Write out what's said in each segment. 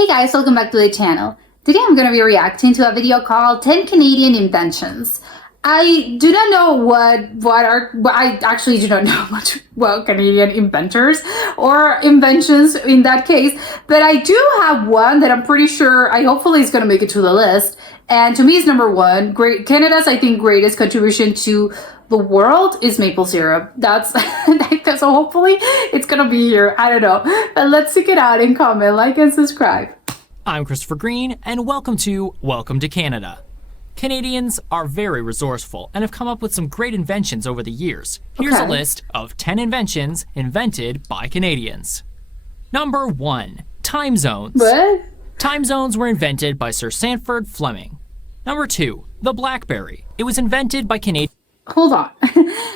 Hey guys, welcome back to the channel. Today I'm going to be reacting to a video called 10 Canadian Inventions. I do not know I actually do not know much about Canadian inventors or inventions in that case, but I do have one that I'm pretty sure hopefully is going to make it to the list. And to me it's number one. Canada's, I think, greatest contribution to the world is maple syrup. That's so hopefully it's gonna be here. I don't know. But let's check it out and comment, like, and subscribe. I'm Christopher Green, and welcome to Canada. Canadians are very resourceful and have come up with some great inventions over the years. Here's a list of 10 inventions invented by Canadians. Number 1. Time zones. What? Time zones were invented by Sir Sandford Fleming. Number 2. The BlackBerry. It was invented by Canadians. Hold on.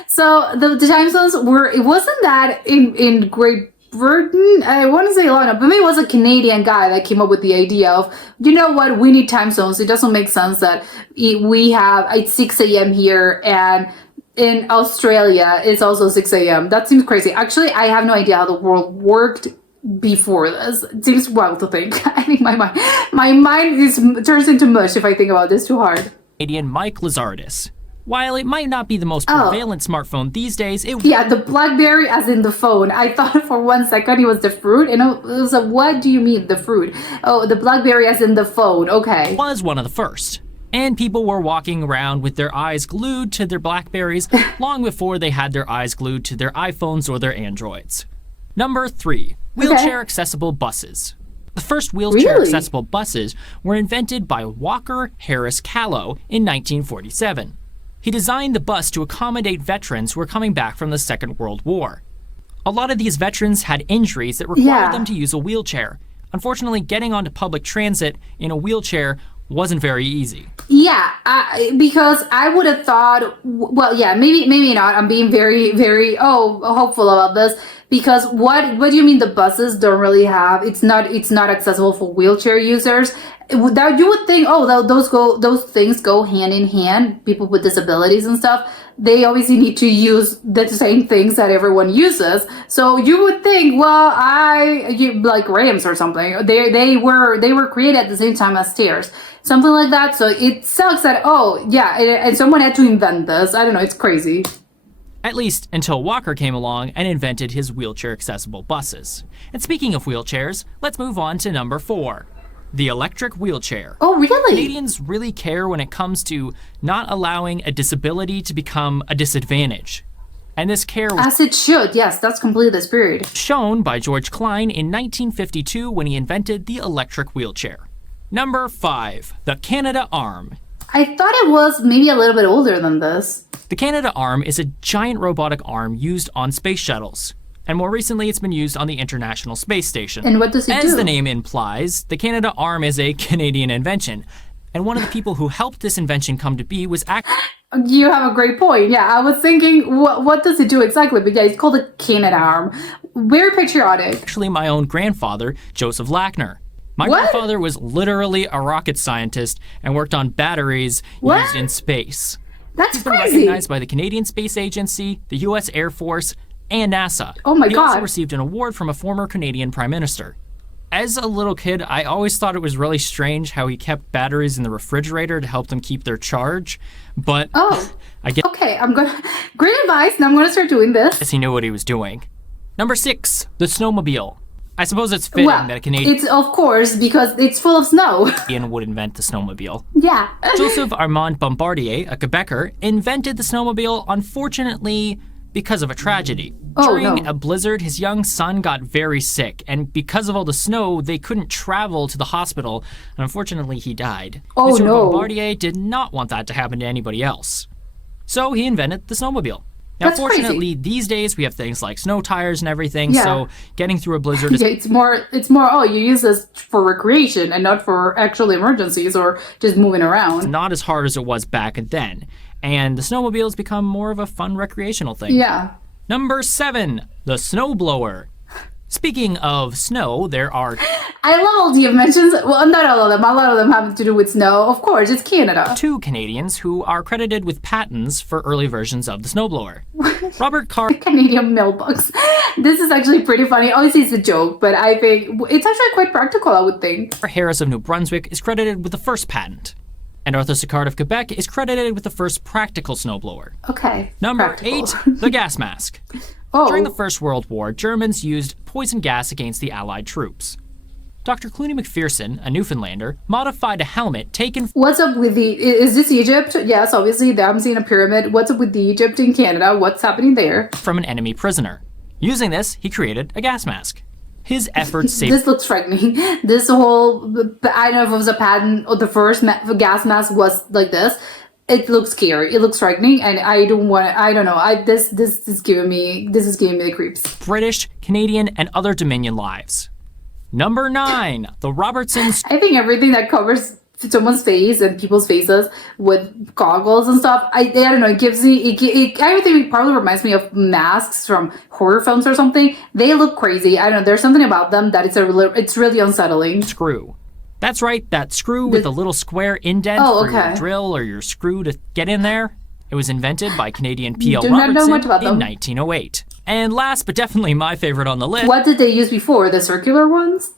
So the time zones it wasn't that in Great Britain, I want to say London, but maybe it was a Canadian guy that came up with the idea of, you know what, we need time zones. It doesn't make sense that it's 6 a.m. here and in Australia it's also 6 a.m. That seems crazy. Actually, I have no idea how the world worked before this. It seems wild to think. I think my mind turns into mush if I think about this too hard. Canadian Mike Lazardis. While it might not be the most prevalent smartphone these days, the BlackBerry as in the phone. I thought for 1 second it was the fruit, and it was like, what do you mean the fruit? Oh, the BlackBerry as in the phone. Okay. Was one of the first. And people were walking around with their eyes glued to their BlackBerries long before they had their eyes glued to their iPhones or their Androids. Number 3. Wheelchair accessible buses. The first wheelchair accessible buses were invented by Walker Harris Callow in 1947. He designed the bus to accommodate veterans who were coming back from the Second World War. A lot of these veterans had injuries that required them to use a wheelchair. Unfortunately, getting onto public transit in a wheelchair wasn't very easy. Yeah, because I would have thought, well, yeah, maybe not. I'm being very, very hopeful about this, because what do you mean the buses don't really have? It's not accessible for wheelchair users. That you would think, those things go hand in hand. People with disabilities and stuff, they obviously need to use the same things that everyone uses. So you would think, well, like ramps or something. They were created at the same time as stairs, something like that. So it sucks that and someone had to invent this. I don't know. It's crazy. At least until Walker came along and invented his wheelchair accessible buses. And speaking of wheelchairs, let's move on to number 4. The electric wheelchair. Oh, really? Canadians really care when it comes to not allowing a disability to become a disadvantage. And this care was, as it should, yes, that's completely the spirit, shown by George Klein in 1952 when he invented the electric wheelchair. Number 5. The Canada Arm. I thought it was maybe a little bit older than this. The Canada Arm is a giant robotic arm used on space shuttles. And more recently, it's been used on the International Space Station. And what does it do? As the name implies, the Canada Arm is a Canadian invention. And one of the people who helped this invention come to be was You have a great point. Yeah, I was thinking, what does it do exactly? But yeah, it's called a Canada Arm. Very patriotic. Actually my own grandfather, Joseph Lackner. My grandfather was literally a rocket scientist and worked on batteries used in space. That's He's been crazy. recognized by the Canadian Space Agency, the U.S. Air Force, and NASA. Oh my God. He God. also received an award from a former Canadian Prime Minister. As a little kid, I always thought it was really strange how he kept batteries in the refrigerator to help them keep their charge, but I guess great advice, now I'm gonna start doing this. he knew what he was doing. Number 6, the snowmobile. I suppose it's fitting that a Canadian it's of course because it's full of snow. would invent the snowmobile. Yeah. Joseph Armand Bombardier, a Quebecer, invented the snowmobile, unfortunately because of a tragedy. During a blizzard, his young son got very sick, and because of all the snow, they couldn't travel to the hospital, and unfortunately he died. Mr. Bombardier did not want that to happen to anybody else. So he invented the snowmobile. Now, fortunately, these days we have things like snow tires and everything, so getting through a blizzard is... it's more, you use this for recreation and not for actual emergencies or just moving around. Not as hard as it was back then. And the snowmobile has become more of a fun recreational thing. Yeah. Number 7, the snowblower. Speaking of snow, there are I love all the inventions. Well, not all of them. A lot of them have to do with snow. Of course, it's Canada. 2 Canadians who are credited with patents for early versions of the snowblower. Robert Canadian mailbox. This is actually pretty funny. Obviously, it's a joke, but I think it's actually quite practical, I would think. Harris of New Brunswick is credited with the first patent. And Arthur Sicard of Quebec is credited with the first practical snowblower. Okay. Number practical. 8, the gas mask. Oh. During the First World War, Germans used poison gas against the Allied troops. Dr. Clooney McPherson, a Newfoundlander, modified a helmet taken... What's up with the... Is this Egypt? Yes, obviously, I'm seeing a pyramid. What's up with the Egypt in Canada? What's happening there? ...from an enemy prisoner. Using this, he created a gas mask. His efforts saved... This looks frightening. This whole... I don't know if it was a patent or the first gas mask was like this. It looks scary. It looks frightening, and I don't want. I don't know. This is giving me the creeps. British, Canadian, and other Dominion lives. Number 9, the Robertsons. I think everything that covers someone's face and people's faces with goggles and stuff. I don't know. It gives me. I think it probably reminds me of masks from horror films or something. They look crazy. I don't know. There's something about them that it's really unsettling. Screw. That's right, that screw with a little square indent for your drill or your screw to get in there. It was invented by Canadian P.L. Robertson in 1908. And last but definitely my favorite on the list. What did they use before? The circular ones?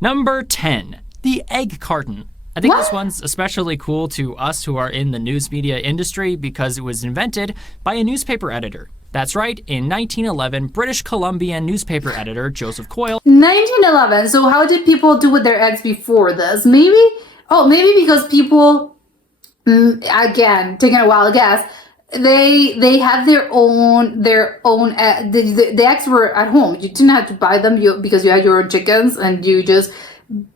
Number 10, the egg carton. I think this one's especially cool to us who are in the news media industry because it was invented by a newspaper editor. That's right, in 1911, British Columbian newspaper editor Joseph Coyle. 1911. So how did people do with their eggs before this? Maybe because people, again, taking a wild guess, they had their own. The eggs were at home. You didn't have to buy them because you had your own chickens and you just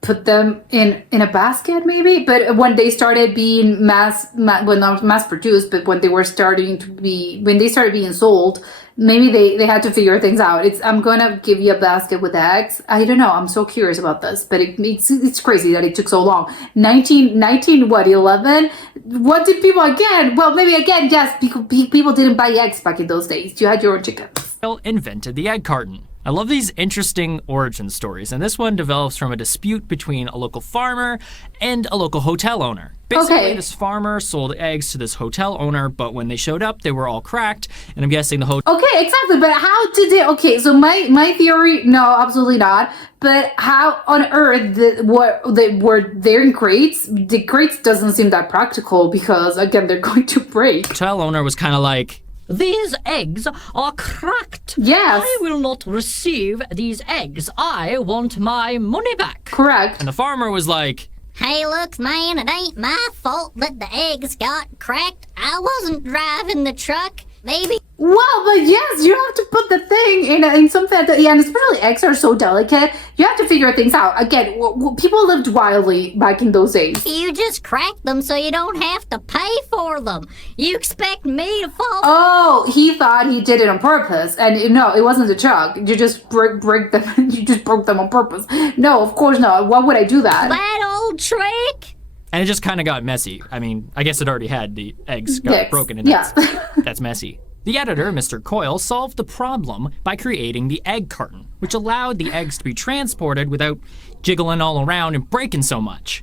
put them in a basket maybe. But when they started being not mass produced, but when they started being sold, maybe they had to figure things out. I'm gonna give you a basket with eggs. I don't know. I'm so curious about this, but it's crazy that it took so long. 11? What did people again? Well, maybe again, yes, people didn't buy eggs back in those days. You had your own chickens. Invented the egg carton. I love these interesting origin stories, and this one develops from a dispute between a local farmer and a local hotel owner. Basically, this farmer sold eggs to this hotel owner, but when they showed up, they were all cracked, and I'm guessing the hotel... Okay, exactly, but how did they... Okay, so my theory, no, absolutely not, but how on earth were there in crates? The crates doesn't seem that practical because, again, they're going to break. The hotel owner was kind of like... These eggs are cracked. Yes. I will not receive these eggs. I want my money back. Correct. And the farmer was like... Hey, look, man, it ain't my fault that the eggs got cracked. I wasn't driving the truck. Maybe. Well, but yes, you have to put the thing in something that, and especially eggs are so delicate, you have to figure things out. Again, people lived wildly back in those days. You just cracked them so you don't have to pay for them. You expect me to fall? Oh, he thought he did it on purpose, and no, it wasn't a truck. You just break them. You just broke them on purpose. No, of course not. Why would I do that? That old trick? And it just kind of got messy. I mean, I guess it already had the eggs got broken, and that's messy. The editor, Mr. Coyle, solved the problem by creating the egg carton, which allowed the eggs to be transported without jiggling all around and breaking so much.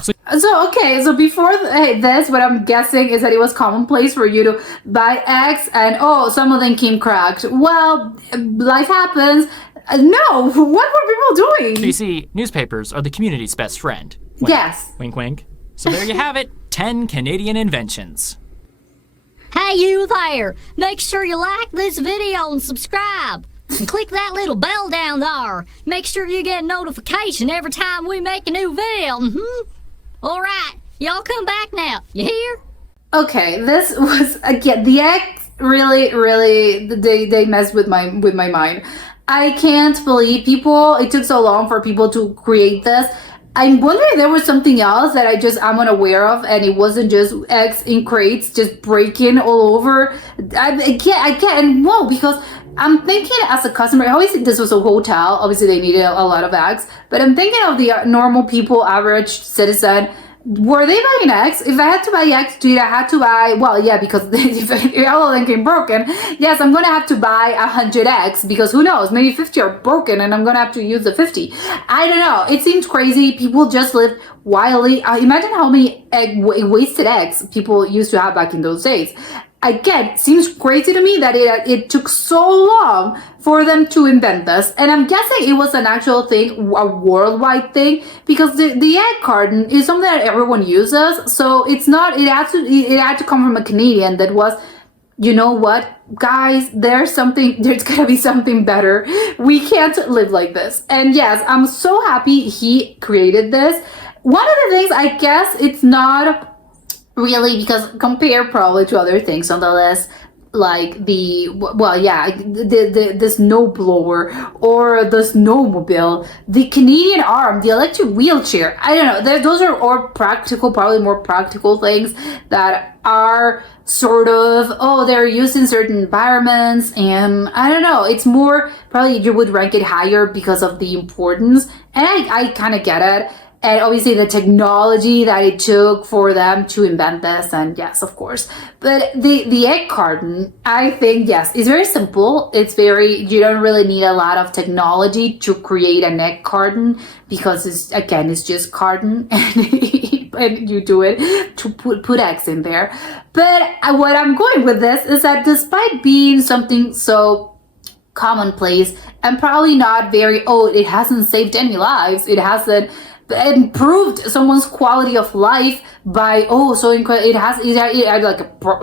So before this, what I'm guessing is that it was commonplace for you to buy eggs and, some of them came cracked. Well, life happens. No, what were people doing? So you see, newspapers are the community's best friend. Wink, yes. Wink, wink. So there you have it, 10 Canadian inventions. Hey, you there! Make sure you like this video and subscribe. And click that little bell down there. Make sure you get a notification every time we make a new video. Alright, y'all come back now. You hear? Okay, this was, again, the eggs really, they messed with my mind. I can't believe it took so long for people to create this. I'm wondering if there was something else that I'm unaware of, and it wasn't just eggs in crates just breaking all over. I can't, whoa, because I'm thinking as a customer, obviously this was a hotel, obviously they needed a lot of eggs, but I'm thinking of the normal people, average citizen, were they buying eggs? If I had to buy eggs to eat, I had to buy, well, yeah, because if all of them came broken, yes, I'm gonna have to buy 100 eggs, because who knows, maybe 50 are broken and I'm gonna have to use the 50. I don't know, it seems crazy. People just live wildly. Imagine how many wasted eggs people used to have back in those days. Again, seems crazy to me that it took so long for them to invent this. And I'm guessing it was an actual thing, a worldwide thing, because the egg carton is something that everyone uses. So it's not, it had to come from a Canadian that was, you know what, guys, there's gotta be something better. We can't live like this. And yes, I'm so happy he created this. One of the things, I guess it's not really, because compared probably to other things on the list, like the snow blower or the snowmobile, the Canadian arm, the electric wheelchair, I don't know, those are all practical, probably more practical things that are sort of, they're used in certain environments, and I don't know, it's more, probably you would rank it higher because of the importance, and I kind of get it. And obviously the technology that it took for them to invent this, and yes, of course. But the egg carton, I think, yes, it's very simple. You don't really need a lot of technology to create an egg carton, because it's just carton and you do it to put eggs in there. But what I'm going with this is that despite being something so commonplace and probably not very, it hasn't saved any lives, it hasn't improved someone's quality of life by it had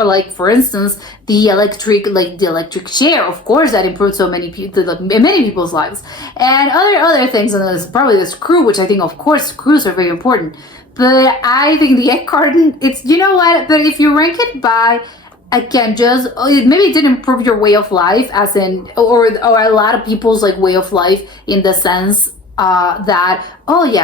like for instance the electric chair, of course, that improved so many people's lives, and other things, and there's probably the screw, which I think, of course, screws are very important. But I think the egg carton, it's, you know what, but if you rank it by, again, just maybe it didn't improve your way of life, as in, or a lot of people's like way of life, in the sense that,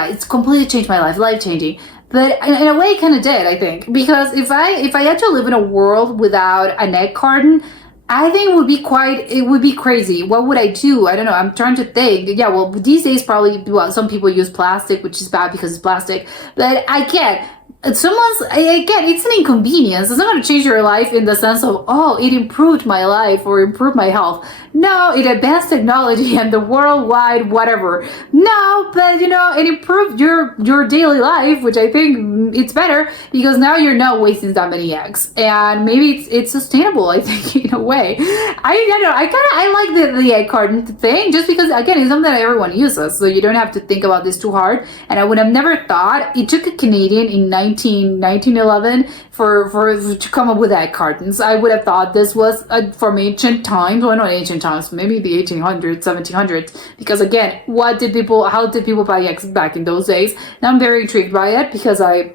it's completely changed my life changing. But in a way, it kind of did, I think, because if I had to live in a world without an egg carton, I think it would be crazy. What would I do? I don't know. I'm trying to think. Yeah, well, these days probably, some people use plastic, which is bad because it's plastic, but I can't. It's an inconvenience. It's not going to change your life in the sense of, it improved my life or improved my health. No, it advanced technology and the worldwide whatever. No, but it improved your daily life, which I think it's better, because now you're not wasting that many eggs, and maybe it's sustainable, I think, in a way. I like the egg carton thing, just because, again, it's something that everyone uses, so you don't have to think about this too hard. And I would have never thought it took a Canadian in 1911 to come up with egg cartons. I would have thought this was from ancient times. Well, not ancient times, maybe the 1800s, 1700s. Because again, how did people buy eggs back in those days? Now I'm very intrigued by it, because I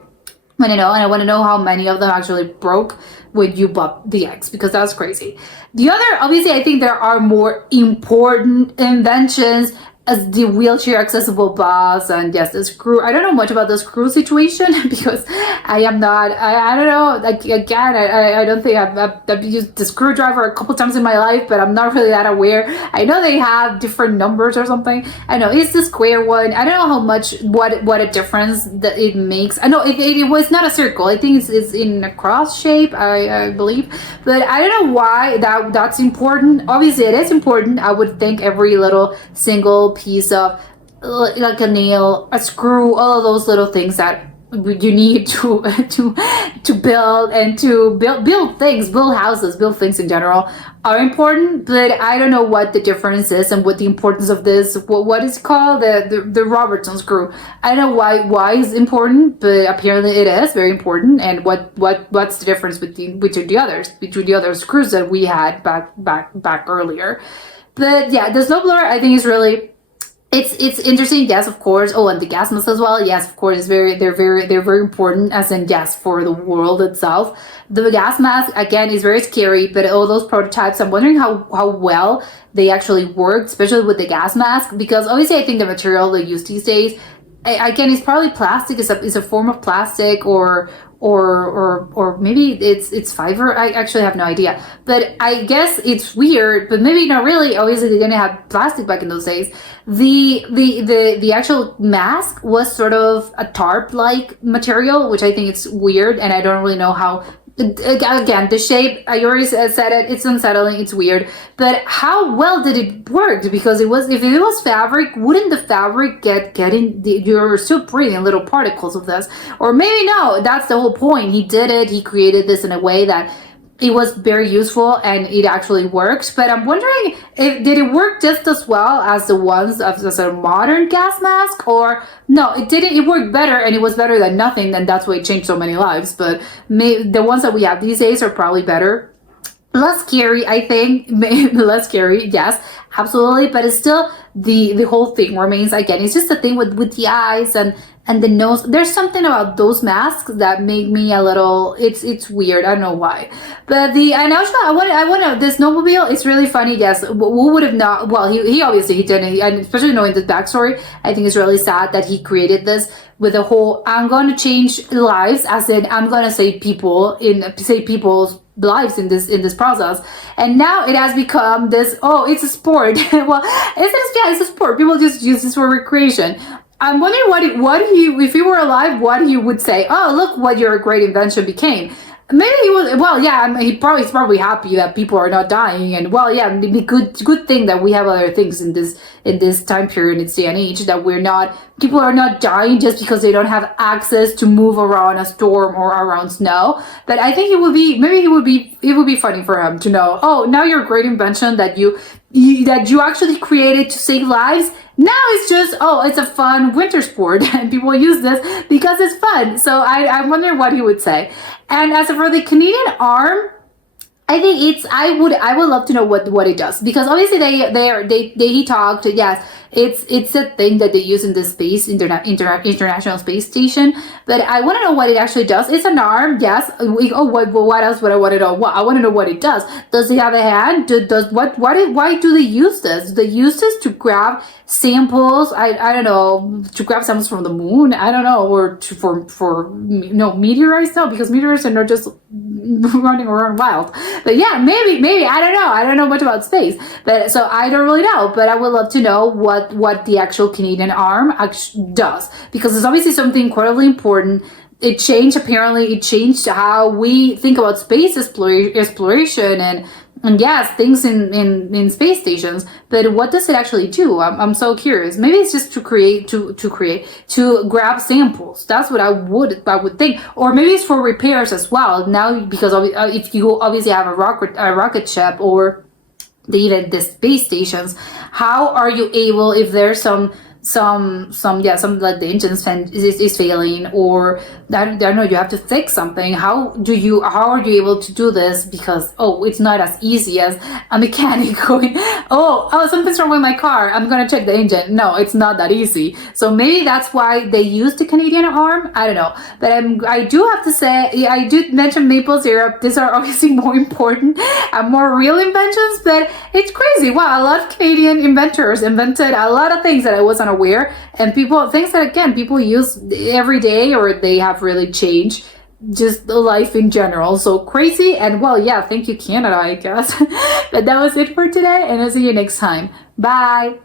want to know, and I want to know how many of them actually broke when you bought the eggs, because that's crazy. The other, obviously, I think there are more important inventions, as the wheelchair accessible bus, and yes, the screw. I don't know much about the screw situation, because I am not, I don't know, like, again, I don't think I've used the screwdriver a couple times in my life, but I'm not really that aware. I know they have different numbers or something. I know it's the square one. I don't know how much, what a difference that it makes. I know it was not a circle. I think it's in a cross shape, I believe, but I don't know why that's important. Obviously it is important. I would think every little single piece of, like a nail, a screw, all of those little things that you need to build, and to build things, build houses, build things in general, are important. But I don't know what the difference is and what the importance of this, what is called the Robertson screw. I don't know why it's important, but apparently it is very important. And what's the difference between the other screws that we had back earlier. But yeah, the snowblower, I think, is really, it's interesting, yes, of course. And the gas mask as well, yes, of course. They're very important, as in, yes, for the world itself. The gas mask, again, is very scary, but all those prototypes, I'm wondering how well they actually worked, especially with the gas mask, because obviously I think the material they use these days again, it's probably plastic. It's a form of plastic, or maybe it's fiber. I actually have no idea, but I guess it's weird, but maybe not really. Obviously they didn't have plastic back in those days. The actual mask was sort of a tarp like material, which I think it's weird, and I don't really know how. Again, the shape, I already said it, it's unsettling, it's weird, but how well did it work? Because if it was fabric, wouldn't the fabric get in, you're still breathing little particles of this, or maybe no, that's the whole point. He did it, he created this in a way that it was very useful and it actually worked. But I'm wondering, did it work just as well as the ones of a modern gas mask, or no, it didn't. It worked better, and it was better than nothing, and that's why it changed so many lives. But the ones that we have these days are probably better. Less scary, I think. Less scary, yes, absolutely. But it's still the whole thing remains. Again, it's just the thing with the eyes and the nose. There's something about those masks that make me a little. It's weird. I don't know why. But and also I want to this snowmobile. It's really funny. Yes, who would have not? Well, he obviously he didn't. And especially knowing the backstory, I think it's really sad that he created this with the whole I'm going to change lives, as in I'm going to save people's lives in this process. And now it has become this, oh, it's a sport. Well, it's a sport. People just use this for recreation. I'm wondering what he, if he were alive, what he would say. Oh, look what your great invention became. Maybe he was, well, yeah, I mean, he's probably happy that people are not dying, and well, yeah, maybe good thing that we have other things in this time period, in this day and age, that people are not dying just because they don't have access to move around a storm or around snow. But I think it would be funny for him to know, oh, now your great invention that you actually created to save lives, now it's just, oh, it's a fun winter sport and people use this because it's fun. So I wonder what he would say. And as for the Canadian arm, I think I would love to know what it does, because obviously he talked, yes, it's a thing that they use in the international space station, but I want to know what it actually does. It's an arm, yes. What else would I want to know? I want to know what it does. Does it have a hand? Why do they use this? Do they use this to grab samples? I don't know, to grab samples from the moon, I don't know, or for meteorites? No, because meteorites are not just running around wild. But yeah, maybe I don't know much about space, but so I don't really know, but I would love to know what the actual Canadian arm does, because it's obviously something incredibly important. It changed how we think about space exploration and yes, things in space stations. But what does it actually do? I'm so curious. Maybe it's just to grab samples. That's what I would think. Or maybe it's for repairs as well. Now, because if you obviously have a rocket ship, or even the space stations, how are you able, if there's some like the engine is failing, or I don't know, you have to fix something. How are you able to do this? Because it's not as easy as a mechanic going, oh something's wrong with my car, I'm gonna check the engine. No, it's not that easy. So maybe that's why they use the Canadian arm. I don't know, but I do have to say, yeah, I did mention maple syrup. These are obviously more important and more real inventions, but it's crazy. Wow, a lot of Canadian inventors invented a lot of things that I wasn't aware, and things that again people use every day, or they have really changed just the life in general. So crazy. And well, yeah, thank you, Canada, I guess. But that was it for today, and I'll see you next time. Bye.